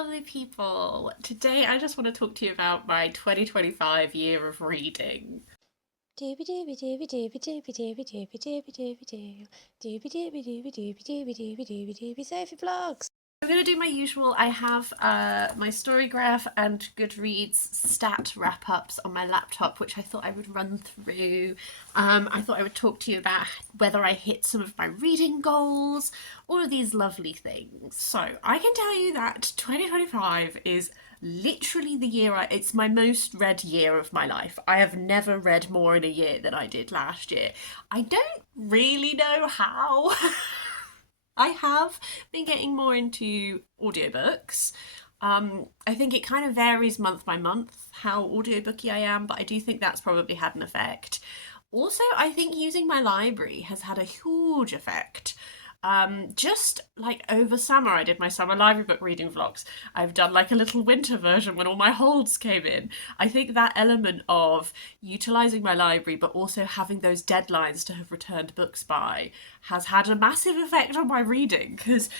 lovely people. Today I just want to talk to you about my 2025 year of reading. Dooby dooby dooby dooby dooby dooby dooby dooby dooby doo. Dooby dooby dooby dooby dooby dooby dooby dooby Sophie vlogs. I'm going to do my usual. I have my Storygraph and Goodreads stat wrap-ups on my laptop, which I thought I would run through. I thought I would talk to you about whether I hit some of my reading goals, all of these lovely things. So I can tell you that 2025 is literally the year it's my most read year of my life. I have never read more in a year than I did last year. I don't really know how. I have been getting more into audiobooks. I think it kind of varies month by month how audiobooky I am, but I do think that's probably had an effect. Also, I think using my library has had a huge effect. Just like over summer, I did my summer library book reading vlogs. I've done like a little winter version when all my holds came in. I think that element of utilising my library but also having those deadlines to have returned books by has had a massive effect on my reading because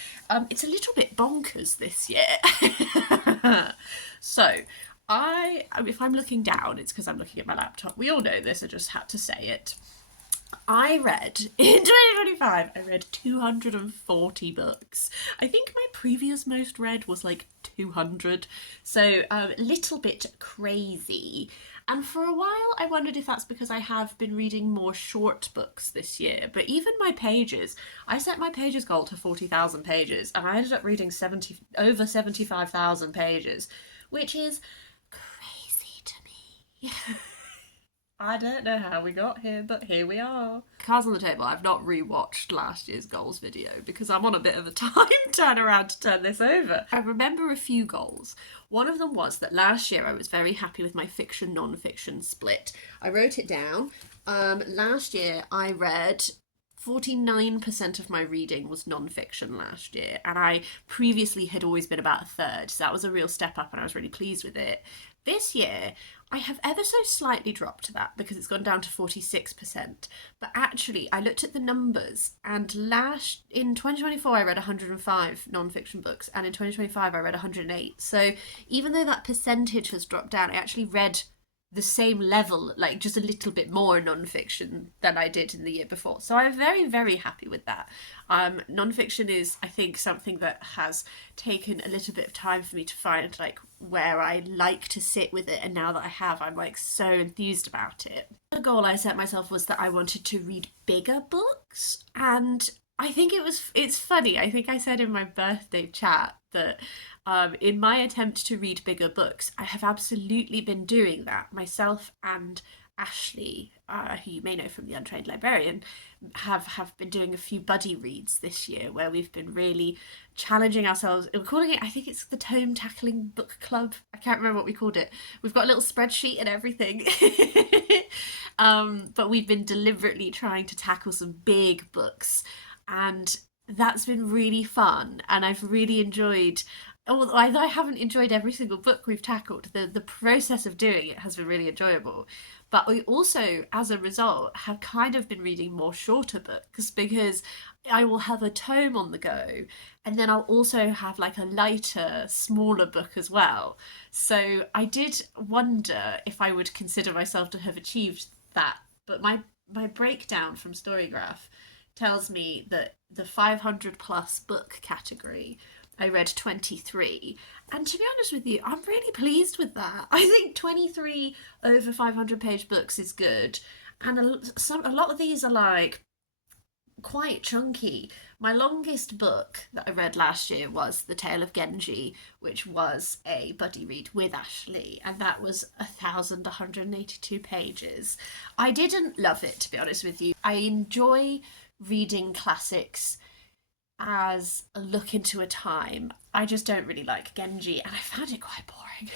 it's a little bit bonkers this year. So, if I'm looking down, it's because I'm looking at my laptop. We all know this, I just had to say it. I read, in 2025, I read 240 books. I think my previous most read was like 200, so a little bit crazy. And for a while, I wondered if that's because I have been reading more short books this year. But even my pages, I set my pages goal to 40,000 pages, and I ended up reading over 75,000 pages, which is crazy to me. I don't know how we got here, but here we are. Cards on the table, I've not rewatched last year's goals video because I'm on a bit of a time turnaround to turn this over. I remember a few goals. One of them was that last year I was very happy with my fiction non-fiction split. I wrote it down. Last year I read 49% of my reading was non-fiction last year, and I previously had always been about a third, so that was a real step up and I was really pleased with it. This year, I have ever so slightly dropped that because it's gone down to 46%. But actually, I looked at the numbers, and in 2024 I read 105 non-fiction books, and in 2025 I read 108. So even though that percentage has dropped down, I actually read the same level, like just a little bit more non-fiction than I did in the year before. So I'm very, very happy with that. Non-fiction is, I think, something that has taken a little bit of time for me to find like where I like to sit with it, and now that I have, I'm like so enthused about it. The goal I set myself was that I wanted to read bigger books, and I think it's funny. I think I said in my birthday chat that in my attempt to read bigger books, I have absolutely been doing that. Myself and Ashley, who you may know from The Untrained Librarian, have been doing a few buddy reads this year where we've been really challenging ourselves. We're calling it, I think it's the Tome Tackling Book Club. I can't remember what we called it. We've got a little spreadsheet and everything. But we've been deliberately trying to tackle some big books, and that's been really fun, and I've really enjoyed, although I haven't enjoyed every single book we've tackled, the process of doing it has been really enjoyable. But we also, as a result, have kind of been reading more shorter books because I will have a tome on the go, and then I'll also have like a lighter, smaller book as well. So I did wonder if I would consider myself to have achieved that, but my breakdown from Storygraph tells me that the 500 plus book category, I read 23. And to be honest with you, I'm really pleased with that. I think 23 over 500 page books is good. And a lot of these are like quite chunky. My longest book that I read last year was The Tale of Genji, which was a buddy read with Ashley, and that was 1,182 pages. I didn't love it, to be honest with you. I enjoy reading classics as a look into a time. I just don't really like Genji, and I found it quite boring.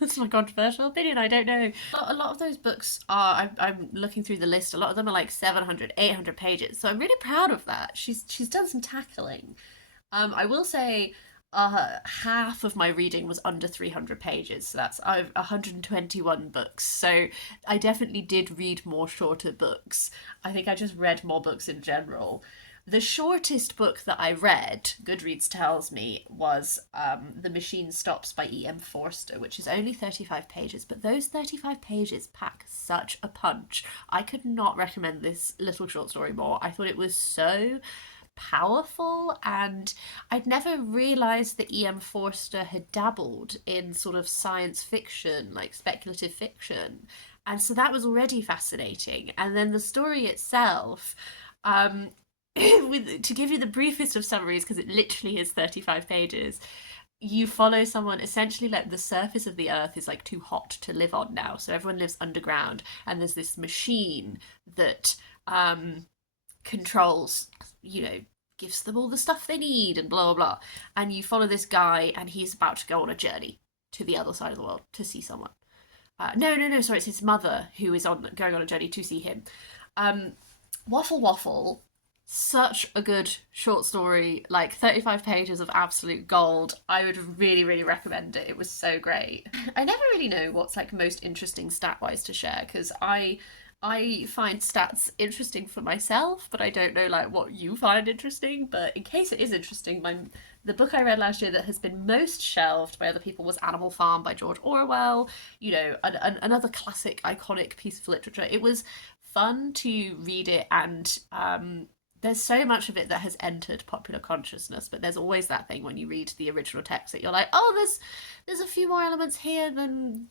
That's my controversial opinion, I don't know. A lot of those books are, I'm looking through the list, a lot of them are like 700, 800 pages, so I'm really proud of that. She's done some tackling. I will say half of my reading was under 300 pages, so that's 121 books. So I definitely did read more shorter books. I think I just read more books in general. The shortest book that I read, Goodreads tells me, was The Machine Stops by E.M. Forster, which is only 35 pages, but those 35 pages pack such a punch. I could not recommend this little short story more. I thought it was so powerful, and I'd never realised that E.M. Forster had dabbled in sort of science fiction, like speculative fiction. And so that was already fascinating. And then the story itself, to give you the briefest of summaries, because it literally is 35 pages, you follow someone, essentially like the surface of the earth is like too hot to live on now, so everyone lives underground, and there's this machine that controls, gives them all the stuff they need and blah blah blah. And you follow this guy, and he's about to go on a journey to the other side of the world to see someone. No, sorry, it's his mother who is going on a journey to see him. Waffle Waffle, such a good short story, like 35 pages of absolute gold. I would really, really recommend it. It was so great. I never really know what's like most interesting stat-wise to share, because I find stats interesting for myself, but I don't know like what you find interesting. But in case it is interesting, the book I read last year that has been most shelved by other people was Animal Farm by George Orwell. Another classic, iconic piece of literature. It was fun to read it, and there's so much of it that has entered popular consciousness, but there's always that thing when you read the original text that you're like, oh, there's a few more elements here than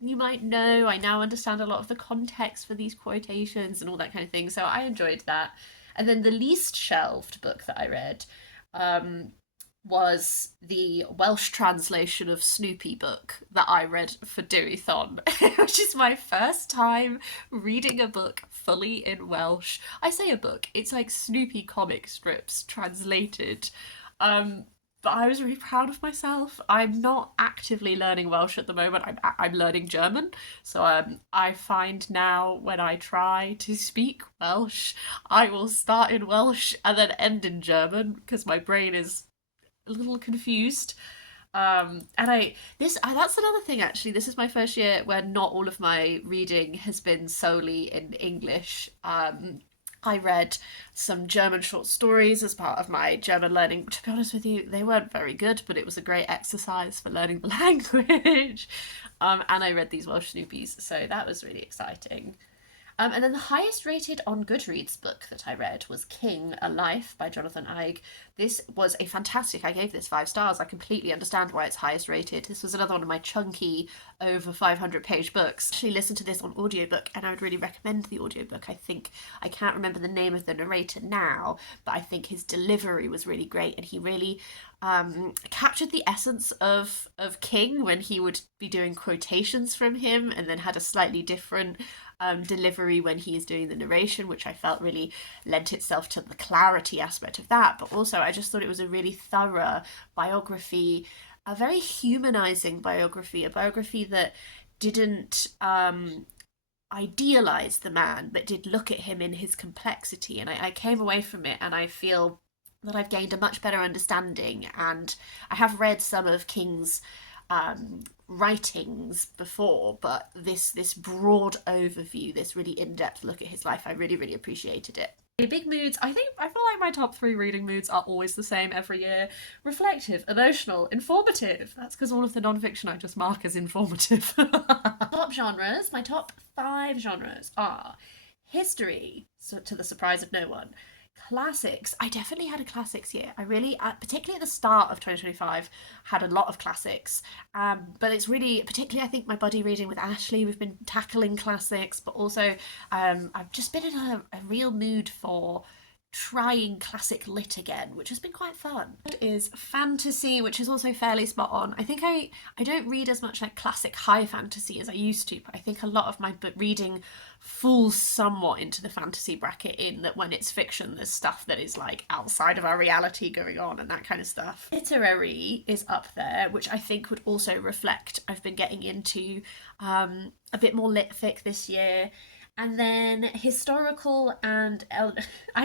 you might know. I now understand a lot of the context for these quotations and all that kind of thing, so I enjoyed that. And then the least shelved book that I read was the Welsh translation of Snoopy book that I read for Dewey-thon, which is my first time reading a book fully in Welsh. I say a book, it's like Snoopy comic strips translated. But I was really proud of myself. I'm not actively learning Welsh at the moment. I'm learning German. So I find now when I try to speak Welsh, I will start in Welsh and then end in German because my brain is a little confused. That's another thing actually. This is my first year where not all of my reading has been solely in English. I read some German short stories as part of my German learning. To be honest with you, they weren't very good, but it was a great exercise for learning the language. And I read these Welsh Snoopies, so that was really exciting. And then the highest rated on Goodreads book that I read was King, A Life by Jonathan Eig. This was a fantastic, I gave this 5 stars. I completely understand why it's highest rated. This was another one of my chunky, over 500 page books. I actually listened to this on audiobook, and I would really recommend the audiobook. I can't remember the name of the narrator now, but I think his delivery was really great, and he really captured the essence of King when he would be doing quotations from him, and then had a slightly different delivery when he is doing the narration, which I felt really lent itself to the clarity aspect of that. But also I just thought it was a really thorough biography, a very humanizing biography, a biography that didn't idealize the man, but did look at him in his complexity. And I came away from it and I feel that I've gained a much better understanding. And I have read some of King's writings before, but this broad overview, this really in-depth look at his life, I really, really appreciated it. Big moods, I feel like my top 3 reading moods are always the same every year. Reflective, emotional, informative. That's because all of the non-fiction I just mark as informative. Top genres, my top 5 genres are history, so to the surprise of no one. Classics. I definitely had a classics year. I really, particularly at the start of 2025, had a lot of classics. But it's really, particularly I think my buddy reading with Ashley, we've been tackling classics, but also I've just been in a real mood for trying classic lit again, which has been quite fun. It is fantasy, which is also fairly spot on. I think I don't read as much like classic high fantasy as I used to, but I think a lot of my reading falls somewhat into the fantasy bracket, in that when it's fiction there's stuff that is like outside of our reality going on and that kind of stuff. Literary is up there, which I think would also reflect I've been getting into a bit more lit fic this year. And then historical and I'm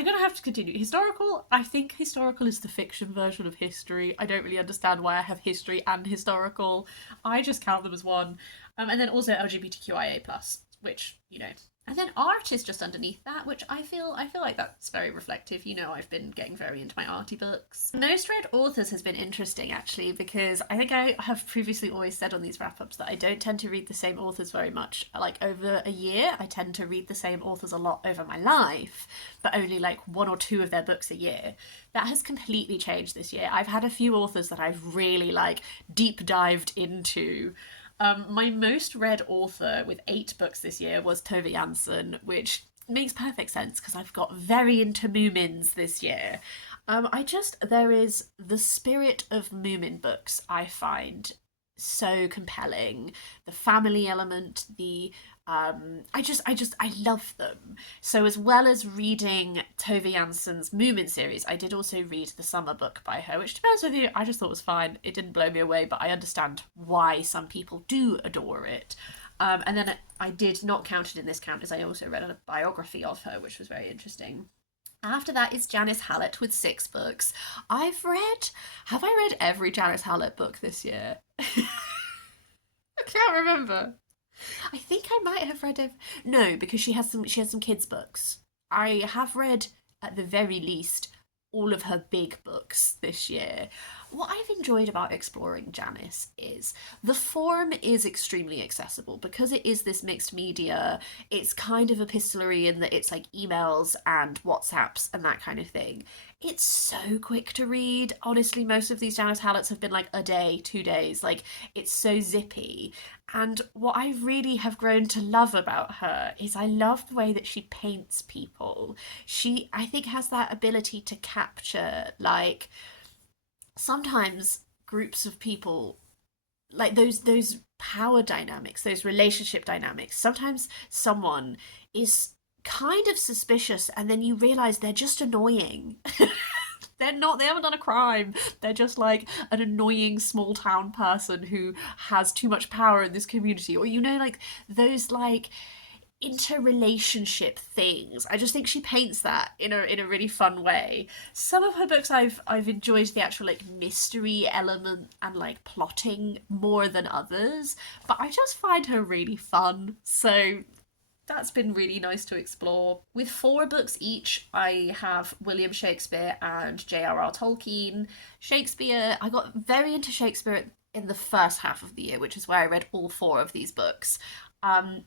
gonna have to continue. Historical, I think historical is the fiction version of history. I don't really understand why I have history and historical. I just count them as one. And then also LGBTQIA+, which, And then art is just underneath that, which I feel like that's very reflective. You know, I've been getting very into my arty books. Most read authors has been interesting actually, because I think I have previously always said on these wrap-ups that I don't tend to read the same authors very much. Like over a year, I tend to read the same authors a lot over my life, but only like one or two of their books a year. That has completely changed this year. I've had a few authors that I've really like deep dived into. My most read author with 8 books this year was Tove Jansson, which makes perfect sense because I've got very into Moomins this year. There is the spirit of Moomin books I find so compelling. The family element, I love them. So as well as reading Tove Jansson's Moomin series, I did also read the summer book by her, which to be honest with you, I just thought was fine. It didn't blow me away, but I understand why some people do adore it. And then I did not count it in this count, as I also read a biography of her, which was very interesting. After that is Janice Hallett with 6 books. Have I read every Janice Hallett book this year? I can't remember. I think I might have read no, because she has some kids books. I have read at the very least all of her big books this year. What I've enjoyed about exploring Janice is the form is extremely accessible because it is this mixed media. It's kind of epistolary in that it's like emails and WhatsApps and that kind of thing. It's so quick to read. Honestly, most of these Janice Halletts have been like a day, 2 days. Like, it's so zippy. And what I really have grown to love about her is I love the way that she paints people. She, I think, has that ability to capture, like, sometimes groups of people, like those power dynamics, those relationship dynamics. Sometimes someone is kind of suspicious and then you realize they're just annoying. They haven't done a crime. They're just like an annoying small town person who has too much power in this community. Or, you know, like those like interrelationship things. I just think she paints that in a really fun way. Some of her books I've enjoyed the actual like mystery element and like plotting more than others, but I just find her really fun. So that's been really nice to explore. With 4 books each, I have William Shakespeare and J.R.R. Tolkien. Shakespeare, I got very into Shakespeare in the first half of the year, which is where I read all 4 of these books.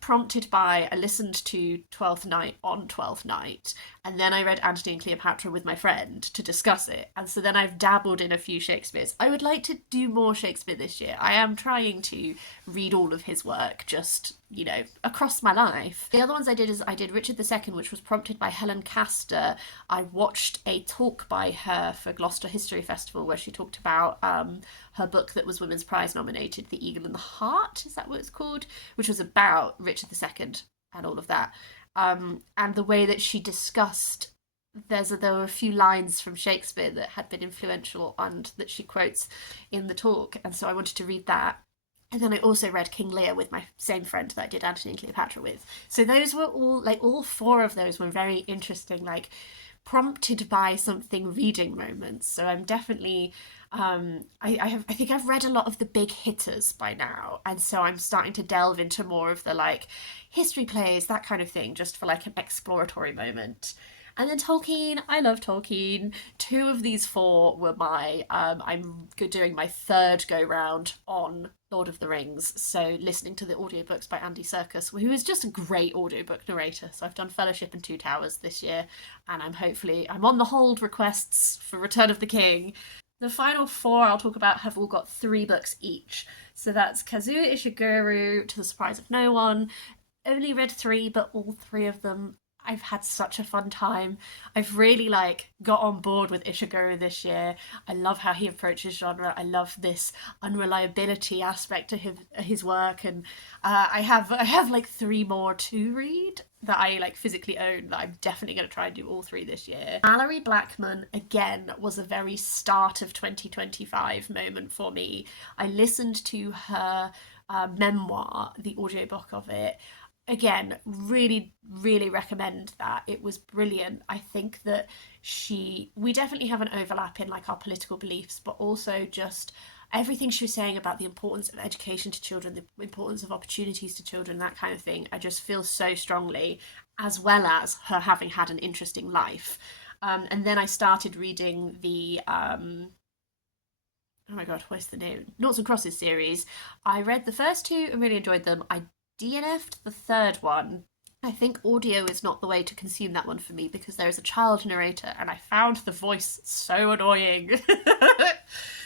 Prompted by, I listened to Twelfth Night on Twelfth Night, and then I read Antony and Cleopatra with my friend to discuss it, and so then I've dabbled in a few Shakespeares. I would like to do more Shakespeare this year. I am trying to read all of his work, just, you know, across my life. The other ones I did Richard II, which was prompted by Helen Castor. I watched a talk by her for Gloucester History Festival where she talked about her book that was Women's Prize nominated, The Eagle and the Hart, is that what it's called? Which was about Richard II and all of that. And the way that she discussed, there were a few lines from Shakespeare that had been influential and that she quotes in the talk, and so I wanted to read that. And then I also read King Lear with my same friend that I did Antony and Cleopatra with. So those were all 4 of those were very interesting, like prompted by something reading moments. So I'm definitely I think I've read a lot of the big hitters by now, and so I'm starting to delve into more of the like history plays, that kind of thing, just for like an exploratory moment. And then Tolkien, I love Tolkien. 2 of these 4 were my, I'm doing my 3rd go round on Lord of the Rings, so listening to the audiobooks by Andy Serkis, who is just a great audiobook narrator. So I've done Fellowship and Two Towers this year, and I'm on the hold requests for Return of the King. The final 4 I'll talk about have all got 3 books each. So that's Kazuo Ishiguro, To the Surprise of No One. Only read 3, but all 3 of them I've had such a fun time. I've really like got on board with Ishiguro this year. I love how he approaches genre. I love this unreliability aspect to his work, and I have like 3 more to read that I like physically own that I'm definitely going to try and do all 3 this year. Malorie Blackman, again, was a very start of 2025 moment for me. I listened to her memoir, the audiobook of it. Again, really, really recommend that. It was brilliant. I think that we definitely have an overlap in like our political beliefs, but also just everything she was saying about the importance of education to children, the importance of opportunities to children, that kind of thing, I just feel so strongly, as well as her having had an interesting life. And then I started reading the oh my god, what's the name? Noughts and Crosses series. I read the first two and really enjoyed them. I DNF'd the third one. I think audio is not the way to consume that one for me because there is a child narrator and I found the voice so annoying.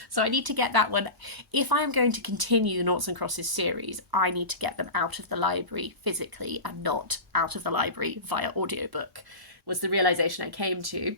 So I need to get that one. If I'm going to continue the Noughts and Crosses series, I need to get them out of the library physically and not out of the library via audiobook, was the realisation I came to.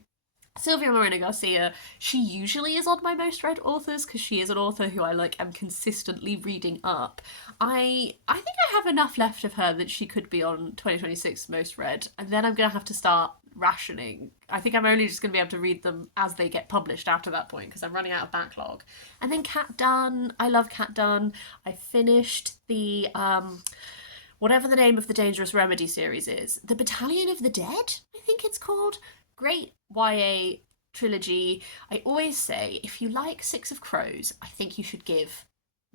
Sylvia Moreno Garcia, she usually is on my most read authors because she is an author who I am consistently reading up. I think I have enough left of her that she could be on 2026 most read, and then I'm going to have to start rationing. I think I'm only just going to be able to read them as they get published after that point because I'm running out of backlog. And then Kat Dunn, I love Kat Dunn. I finished the whatever the name of the Dangerous Remedy series is, the Battalion of the Dead, I think it's called. Great YA trilogy. I always say, if you like Six of Crows, I think you should give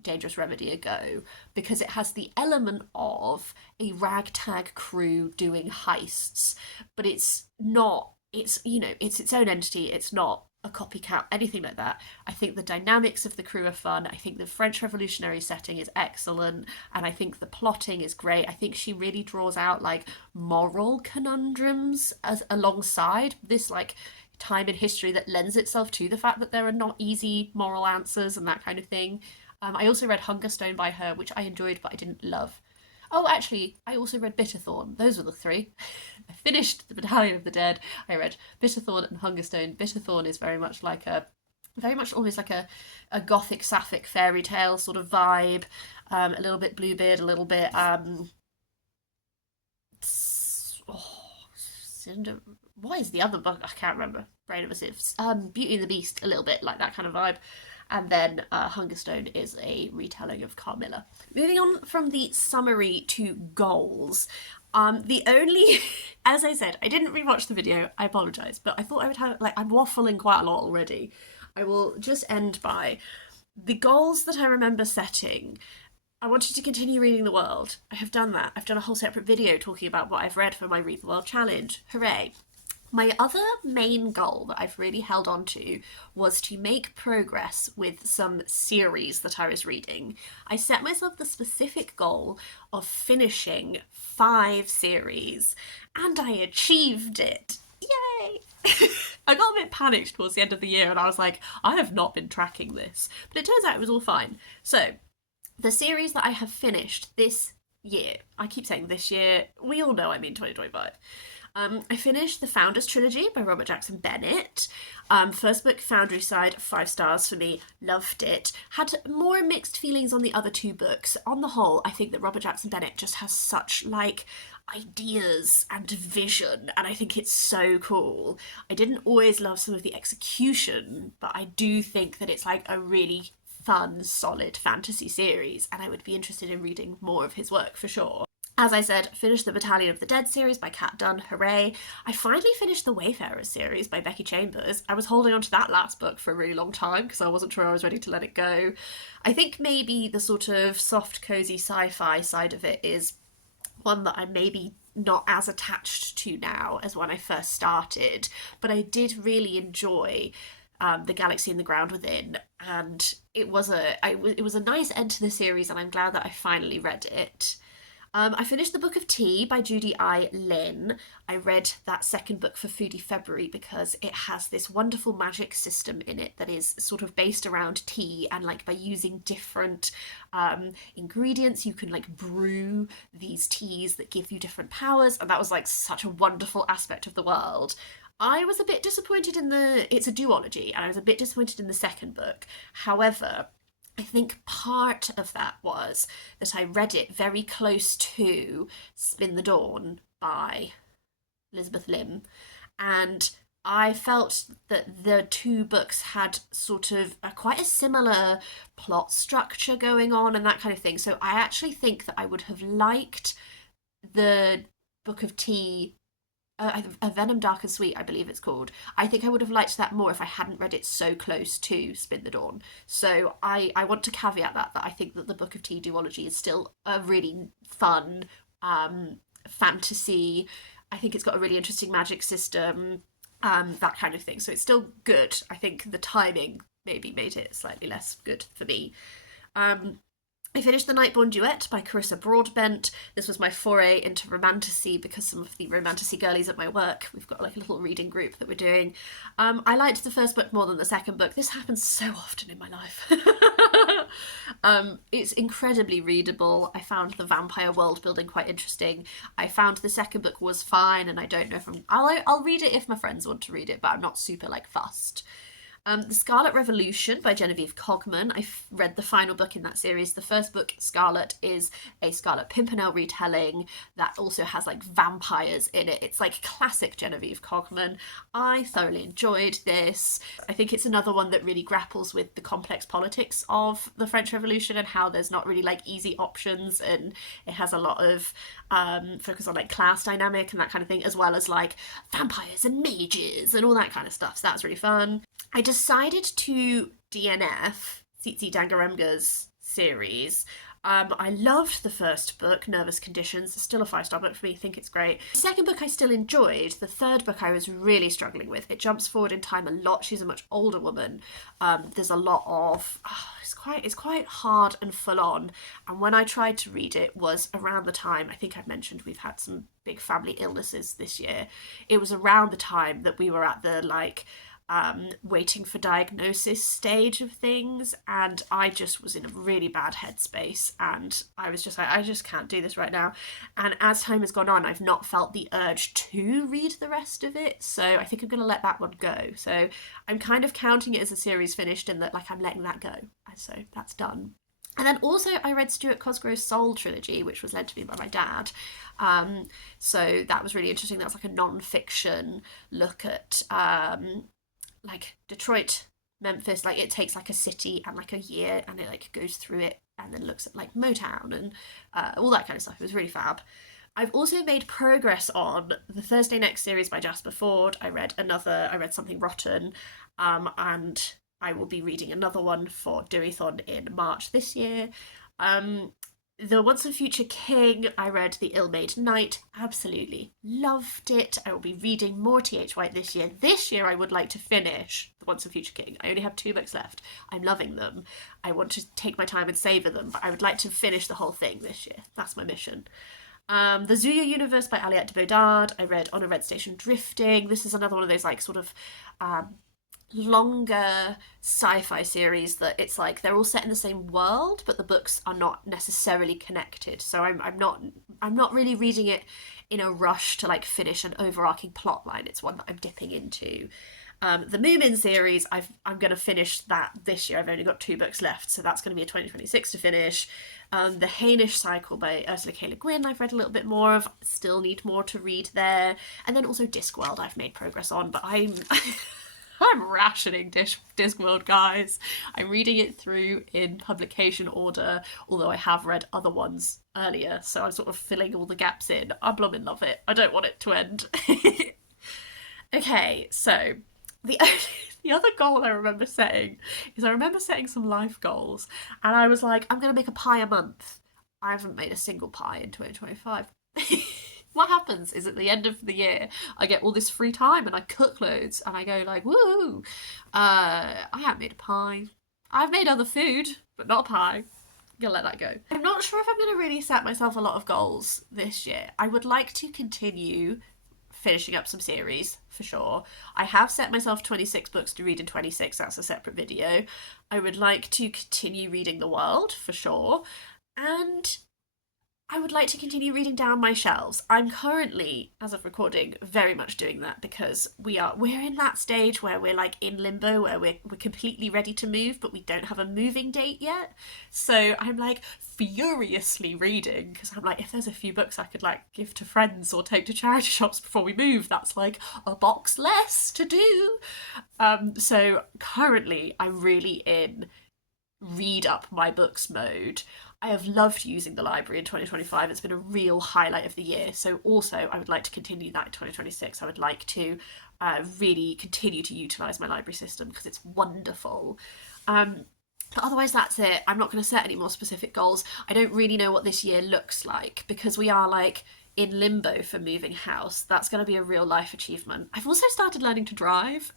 Dangerous Remedy a go because it has the element of a ragtag crew doing heists, but it's not, it's its own entity. It's not a copycat, anything like that. I think the dynamics of the crew are fun. I think the French Revolutionary setting is excellent, and I think the plotting is great. I think she really draws out moral conundrums as alongside this time in history that lends itself to the fact that there are not easy moral answers and that kind of thing. I also read Hungerstone by her, which I enjoyed but I didn't love. Oh, actually, I also read Bitterthorn. Those were the three. I finished The Battalion of the Dead. I read Bitterthorn and Hungerstone. Bitterthorn is very much almost like a gothic sapphic fairy tale sort of vibe. A little bit Bluebeard, a little bit what is the other book? I can't remember. Brain of a sieve. Beauty and the Beast, a little bit like that kind of vibe. And then Hungerstone is a retelling of Carmilla. Moving on from the summary to goals. The only, as I said, I didn't rewatch the video, I apologise, but I thought I would have, I'm waffling quite a lot already. I will just end by the goals that I remember setting. I wanted to continue reading the world. I have done that. I've done a whole separate video talking about what I've read for my Read the World challenge. Hooray. My other main goal that I've really held on to was to make progress with some series that I was reading. I set myself the specific goal of finishing 5 series, and I achieved it. Yay! I got a bit panicked towards the end of the year, and I was like, I have not been tracking this. But it turns out it was all fine. So, the series that I have finished this year, I keep saying this year, we all know I mean 2025. I finished the Founders Trilogy by Robert Jackson Bennett. First book, Foundry Side, 5 stars for me. Loved it. Had more mixed feelings on the other 2 books. On the whole, I think that Robert Jackson Bennett just has such, ideas and vision, and I think it's so cool. I didn't always love some of the execution, but I do think that it's, a really fun, solid fantasy series, and I would be interested in reading more of his work for sure. As I said, finished the Battalion of the Dead series by Kat Dunn, hooray. I finally finished the Wayfarers series by Becky Chambers. I was holding on to that last book for a really long time because I wasn't sure I was ready to let it go. I think maybe the sort of soft, cosy sci-fi side of it is one that I'm maybe not as attached to now as when I first started, but I did really enjoy The Galaxy and the Ground Within, and it was a nice end to the series, and I'm glad that I finally read it. I finished The Book of Tea by Judy I. Lin. I read that second book for Foodie February because it has this wonderful magic system in it that is sort of based around tea, and by using different ingredients you can brew these teas that give you different powers, and that was such a wonderful aspect of the world. I was a bit disappointed it's a duology, and I was a bit disappointed in the second book. However, I think part of that was that I read it very close to Spin the Dawn by Elizabeth Lim, and I felt that the 2 books had sort of quite a similar plot structure going on and that kind of thing. So I actually think that I would have liked the Book of Tea A Venom Dark and Sweet, I believe it's called. I think I would have liked that more if I hadn't read it so close to Spin the Dawn. So I want to caveat that I think that the Book of Tea duology is still a really fun fantasy. I think it's got a really interesting magic system, that kind of thing. So it's still good. I think the timing maybe made it slightly less good for me. I finished The Nightborn Duet by Carissa Broadbent. This was my foray into romantasy because some of the romantasy girlies at my work, we've got like a little reading group that we're doing. I liked the first book more than the second book. This happens so often in my life. It's incredibly readable. I found the vampire world building quite interesting. I found the second book was fine, and I don't know if I'll read it if my friends want to read it, but I'm not super like fussed. The Scarlet Revolution by Genevieve Cogman. I've read the final book in that series. The first book, Scarlet, is a Scarlet Pimpernel retelling that also has like vampires in it. It's like classic Genevieve Cogman. I thoroughly enjoyed this. I think it's another one that really grapples with the complex politics of the French Revolution and how there's not really like easy options, and it has a lot of focus on like class dynamic and that kind of thing, as well as like vampires and mages and all that kind of stuff. So that's really fun. I decided to DNF Tsitsi Dangarembga's series. I loved the first book, Nervous Conditions. It's still a 5-star book for me. I think it's great. The second book I still enjoyed. The third book I was really struggling with. It jumps forward in time a lot. She's a much older woman. There's a lot of... it's quite hard and full on. And when I tried to read it was around the time, I think I've mentioned we've had some big family illnesses this year. It was around the time that we were at the like... waiting for diagnosis stage of things, and I just was in a really bad headspace, and I was just like, I just can't do this right now. And as time has gone on, I've not felt the urge to read the rest of it, so I think I'm going to let that one go. So I'm kind of counting it as a series finished, and that like I'm letting that go, so that's done. And then also I read Stuart Cosgrove's Soul trilogy, which was lent to me by my dad. So that was really interesting. That was like a non-fiction look at like Detroit, Memphis. Like it takes like a city and like a year, and it like goes through it and then looks at like Motown and all that kind of stuff. It was really fab. I've also made progress on the Thursday Next series by Jasper Fforde. I read Something Rotten, and I will be reading another one for Deweython in March this year. The Once and Future King, I read The Ill-Made Knight, absolutely loved it. I will be reading more T.H. White this year. This year I would like to finish The Once and Future King. I only have 2 books left. I'm loving them. I want to take my time and savour them, but I would like to finish the whole thing this year. That's my mission. The Zuya Universe by Aliette de Bodard. I read On a Red Station Drifting. This is another one of those like sort of... longer sci-fi series that it's like they're all set in the same world, but the books are not necessarily connected. So I'm not really reading it in a rush to like finish an overarching plot line. It's one that I'm dipping into. The Moomin series, I'm going to finish that this year. I've only got 2 books left, so that's going to be a 2026 to finish. The Hainish Cycle by Ursula K. Le Guin I've read a little bit more of. Still need more to read there. And then also Discworld I've made progress on, but I'm rationing Discworld, guys. I'm reading it through in publication order, although I have read other ones earlier, so I'm sort of filling all the gaps in. I blooming love it. I don't want it to end. Okay, so the other goal I remember setting is I remember setting some life goals, and I was like, I'm going to make a pie a month. I haven't made a single pie in 2025. What happens is at the end of the year, I get all this free time and I cook loads and I go like, woo! I haven't made a pie. I've made other food, but not a pie. I'm gonna let that go. I'm not sure if I'm gonna really set myself a lot of goals this year. I would like to continue finishing up some series, for sure. I have set myself 26 books to read in 26. That's a separate video. I would like to continue reading The World, for sure. And I would like to continue reading down my shelves. I'm currently, as of recording, very much doing that because we're in that stage where we're like in limbo, where we're completely ready to move, but we don't have a moving date yet. So I'm like furiously reading because I'm like, if there's a few books I could like give to friends or take to charity shops before we move, that's like a box less to do. So currently I'm really in read up my books mode. I have loved using the library in 2025. It's been a real highlight of the year. So also I would like to continue that in 2026. I would like to really continue to utilise my library system because it's wonderful. But otherwise, that's it. I'm not going to set any more specific goals. I don't really know what this year looks like because we are like in limbo for moving house. That's going to be a real life achievement. I've also started learning to drive.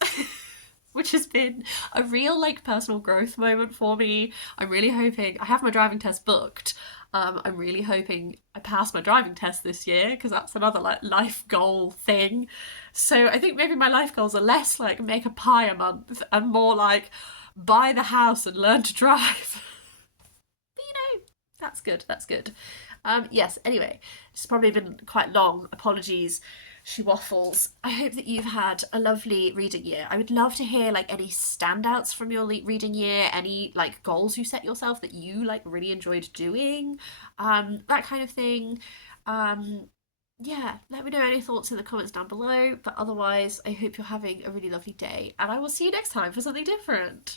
Which has been a real like personal growth moment for me. I'm really hoping I have my driving test booked. I'm really hoping I pass my driving test this year because that's another like life goal thing. So I think maybe my life goals are less like make a pie a month and more like buy the house and learn to drive. But you know, that's good. That's good. Yes. Anyway, it's probably been quite long. Apologies. She waffles. I hope that you've had a lovely reading year. I would love to hear like any standouts from your reading year, any like goals you set yourself that you like really enjoyed doing, that kind of thing. Um, yeah, let me know any thoughts in the comments down below. But otherwise, I hope you're having a really lovely day, and I will see you next time for something different.